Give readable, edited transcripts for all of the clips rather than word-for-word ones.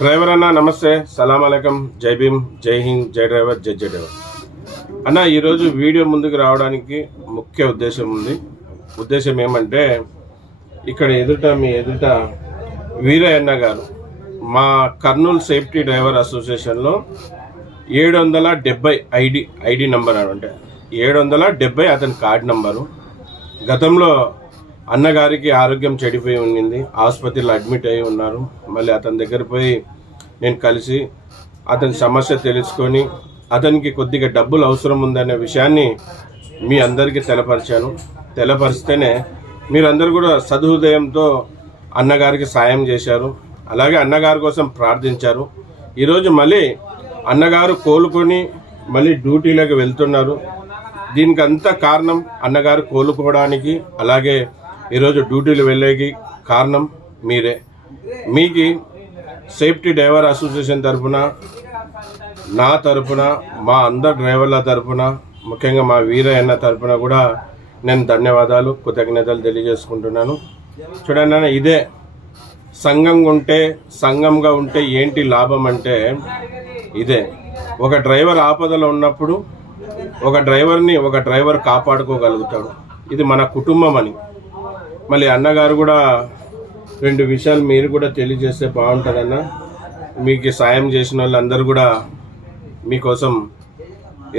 Driver అన్న నమస్తే, సలాం అలైకం, జై భీమ్, జై హింద్, జై డ్రైవర్, జై జై డ్రైవర్ అన్న. ఈరోజు వీడియో ముందుకు రావడానికి ముఖ్య ఉద్దేశం ఉంది. ఉద్దేశం ఏమంటే, ఇక్కడ మీ ఎదుట వీరయ్య అన్న గారు మా కర్నూలు సేఫ్టీ డ్రైవర్ అసోసియేషన్లో 770 ఐడి నంబర్ అంటే 770 అతని కార్డు నంబరు. గతంలో అన్నగారికి ఆరోగ్యం చెడిపోయి ఉండింది, ఆసుపత్రిలో అడ్మిట్ అయి ఉన్నారు. మళ్ళీ అతని దగ్గర పోయి నేను కలిసి అతని సమస్య తెలుసుకొని అతనికి కొద్దిగా డబ్బులు అవసరం ఉందనే విషయాన్ని మీ అందరికీ తెలపరిస్తేనే మీరందరూ కూడా సదుహృదయంతో అన్నగారికి సాయం చేశారు. అలాగే అన్నగారి కోసం ప్రార్థించారు. ఈరోజు మళ్ళీ అన్నగారు కోలుకొని మళ్ళీ డ్యూటీలోకి వెళ్తున్నారు. దీనికి అంతా కారణం అన్నగారు కోలుకోవడానికి, అలాగే ఈరోజు డ్యూటీలు వెళ్ళేకి కారణం మీరే. మీకు సేఫ్టీ డ్రైవర్ అసోసియేషన్ తరఫున, నా తరఫున, మా అందరు డ్రైవర్ల తరఫున, ముఖ్యంగా మా వీరయ్య అన్న తరఫున కూడా నేను ధన్యవాదాలు, కృతజ్ఞతలు తెలియజేసుకుంటున్నాను. చూడండి, ఇదే సంఘంగా ఉంటే ఏంటి లాభం అంటే ఇదే. ఒక డ్రైవర్ ఆపదలో ఉన్నప్పుడు ఒక డ్రైవర్ కాపాడుకోగలుగుతాడు. ఇది మన కుటుంబం అని. మళ్ళీ అన్నగారు కూడా 2 విషయాలు మీరు కూడా తెలియజేస్తే బాగుంటుందన్న. మీకు సాయం చేసిన వాళ్ళందరూ కూడా మీకోసం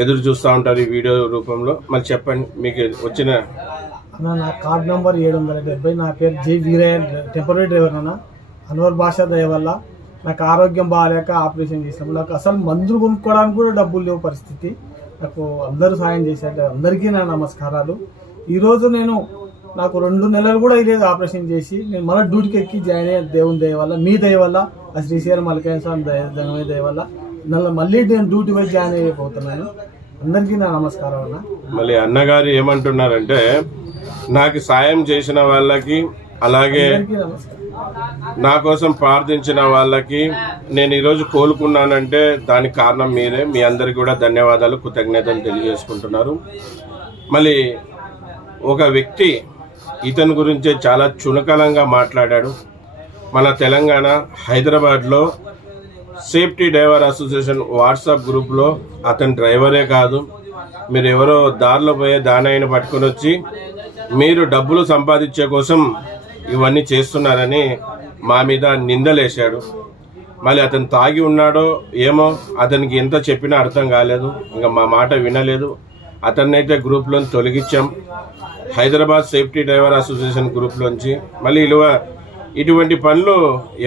ఎదురు చూస్తూ ఉంటారు ఈ వీడియో రూపంలో. మళ్ళీ చెప్పండి, మీకు వచ్చిన నా కార్డ్ నంబర్ 770. నా పేరు జై వీరయ్య, టెంపరీ డ్రైవర్ అన్న. అన్వర్ భాష దయ వల్ల నాకు ఆరోగ్యం బాగాలేక ఆపరేషన్ చేసినాము. నాకు అసలు మందులు కొనుక్కోవడానికి కూడా డబ్బులు లేవు పరిస్థితి. నాకు అందరూ సాయం చేశారు. అందరికీ నా నమస్కారాలు. ఈరోజు నాకు 2 నెలలు కూడా లేదు ఆపరేషన్ చేసి. నేను మళ్ళీ డ్యూటీకి ఎక్కి జాయిన్ అయ్యే దేవుని దయ వల్ల, మీ దయ వల్ల, ఆ శ్రీశైలం మల్లికార్జున స్వామి దయ వల్ల మళ్ళీ నేను డ్యూటీ పోయి జాయిన్ అయిపోతున్నాను. అందరికీ నా నమస్కారం అన్న. మళ్ళీ అన్నగారు ఏమంటున్నారంటే, నాకు సాయం చేసిన వాళ్ళకి, అలాగే నా కోసం ప్రార్థించిన వాళ్ళకి నేను ఈరోజు కోలుకున్నానంటే దానికి కారణం మీరే. మీ అందరికీ కూడా ధన్యవాదాలు, కృతజ్ఞతలు తెలియజేసుకుంటున్నారు. మళ్ళీ ఒక వ్యక్తి ఇతని గురించే చాలా చులకనంగా మాట్లాడాడు. మన తెలంగాణ హైదరాబాద్లో సేఫ్టీ డ్రైవర్ అసోసియేషన్ వాట్సాప్ గ్రూప్లో అతని డ్రైవరే కాదు, మీరు ఎవరో దారిలో పోయే దానైనా పట్టుకొని వచ్చి మీరు డబ్బులు సంపాదించే కోసం ఇవన్నీ చేస్తున్నారని మా మీద నిందలేశాడు. మళ్ళీ అతను తాగి ఉన్నాడో ఏమో, అతనికి ఎంత చెప్పినా అర్థం కాలేదు, ఇంకా మా మాట వినలేదు. అతన్నైతే గ్రూప్లోంచి తొలగించాం, హైదరాబాద్ సేఫ్టీ డ్రైవర్ అసోసియేషన్ గ్రూప్లోంచి. మళ్ళీ ఇటువంటి పనులు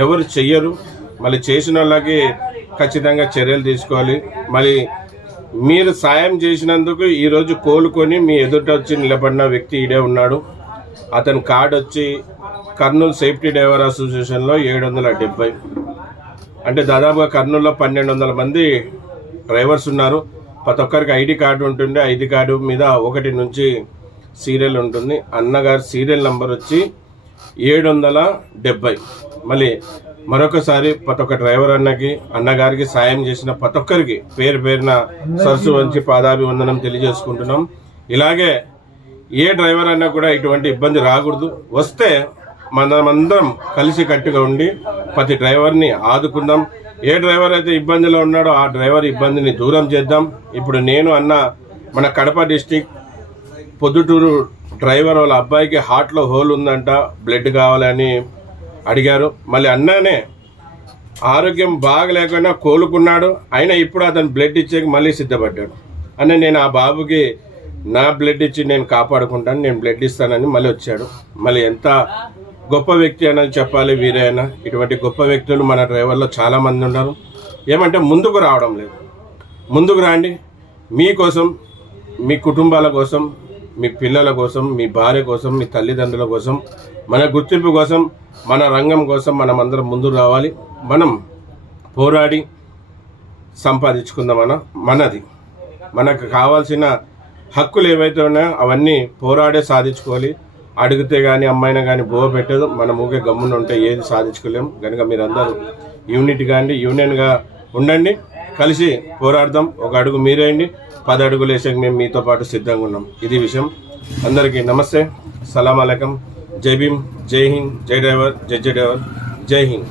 ఎవరు చెయ్యరు. మళ్ళీ చేసిన వాళ్ళకి ఖచ్చితంగా చర్యలు తీసుకోవాలి. మళ్ళీ మీరు సాయం చేసినందుకు ఈరోజు కోలుకొని మీ ఎదుట వచ్చి నిలబడిన వ్యక్తి ఈడే ఉన్నాడు. అతని కార్డు వచ్చి కర్నూలు సేఫ్టీ డ్రైవర్ అసోసియేషన్లో 770. అంటే దాదాపుగా కర్నూలులో 1200 మంది డ్రైవర్స్ ఉన్నారు. ప్రతి ఒక్కరికి ఐడి కార్డు ఉంటుంది. ఐడి కార్డు మీద 1 నుంచి సీరియల్ ఉంటుంది. అన్నగారి సీరియల్ నంబర్ వచ్చి 770. మళ్ళీ మరొకసారి ప్రతి ఒక్క డ్రైవర్ అన్నగారికి సాయం చేసిన ప్రతి ఒక్కరికి పేరున సరస్సు వంచి పాదాభివందనం తెలియజేసుకుంటున్నాం. ఇలాగే ఏ డ్రైవర్ అన్నా కూడా ఇటువంటి ఇబ్బంది రాకూడదు. వస్తే మనమందరం కలిసి కట్టుగా ఉండి ప్రతి డ్రైవర్ని ఆదుకుందాం. ఏ డ్రైవర్ అయితే ఇబ్బందిలో ఉన్నాడో ఆ డ్రైవర్ ఇబ్బందిని దూరం చేద్దాం. ఇప్పుడు నేను మన కడప డిస్టిక్ పొద్దుటూరు డ్రైవర్ వాళ్ళ అబ్బాయికి హార్ట్లో హోల్ ఉందంట, బ్లడ్ కావాలని అడిగారు. మళ్ళీ అన్ననే ఆరోగ్యం బాగలేకుండా కోలుకున్నాడు. అయినా ఇప్పుడు అతను బ్లడ్ ఇచ్చేకి మళ్ళీ సిద్ధపడ్డాడు. నేను ఆ బాబుకి నా బ్లడ్ ఇచ్చి నేను కాపాడుకుంటాను, నేను బ్లడ్ ఇస్తానని మళ్ళీ వచ్చాడు. మళ్ళీ ఎంత గొప్ప వ్యక్తి అని చెప్పాలి వీరయ్య. ఇటువంటి గొప్ప వ్యక్తులు మన డ్రైవర్లో చాలామంది ఉన్నారు. ఏమంటే ముందుకు రావడం లేదు. ముందుకు రండి. మీకోసం, మీ కుటుంబాల కోసం, మీ పిల్లల కోసం, మీ భార్య కోసం, మీ తల్లిదండ్రుల కోసం, మన గుర్తింపు కోసం, మన రంగం కోసం మనం అందరం ముందుకు రావాలి. మనం పోరాడి సంపాదించుకుందామన్న మనది. మనకు కావాల్సిన హక్కులు ఏవైతే ఉన్నాయో అవన్నీ పోరాడే సాధించుకోవాలి. అడిగితే కానీ అమ్మాయినా కానీ బోవ పెట్టదు. మనం ఊగే గమ్మున ఉంటే ఏది సాధించుకోలేము. కనుక మీరందరూ యూనియన్గా ఉండండి, కలిసి పోరాడదాం. 1 అడుగు మీరేయండి, 10 అడుగులు వేసాక మేము మీతో పాటు సిద్ధంగా ఉన్నాం. ఇది విషయం. అందరికీ నమస్తే, సలాం అలైకం, జై భీమ్, జై హింద్, జై డ్రైవర్, జై డ్రైవర్, జై హింద్.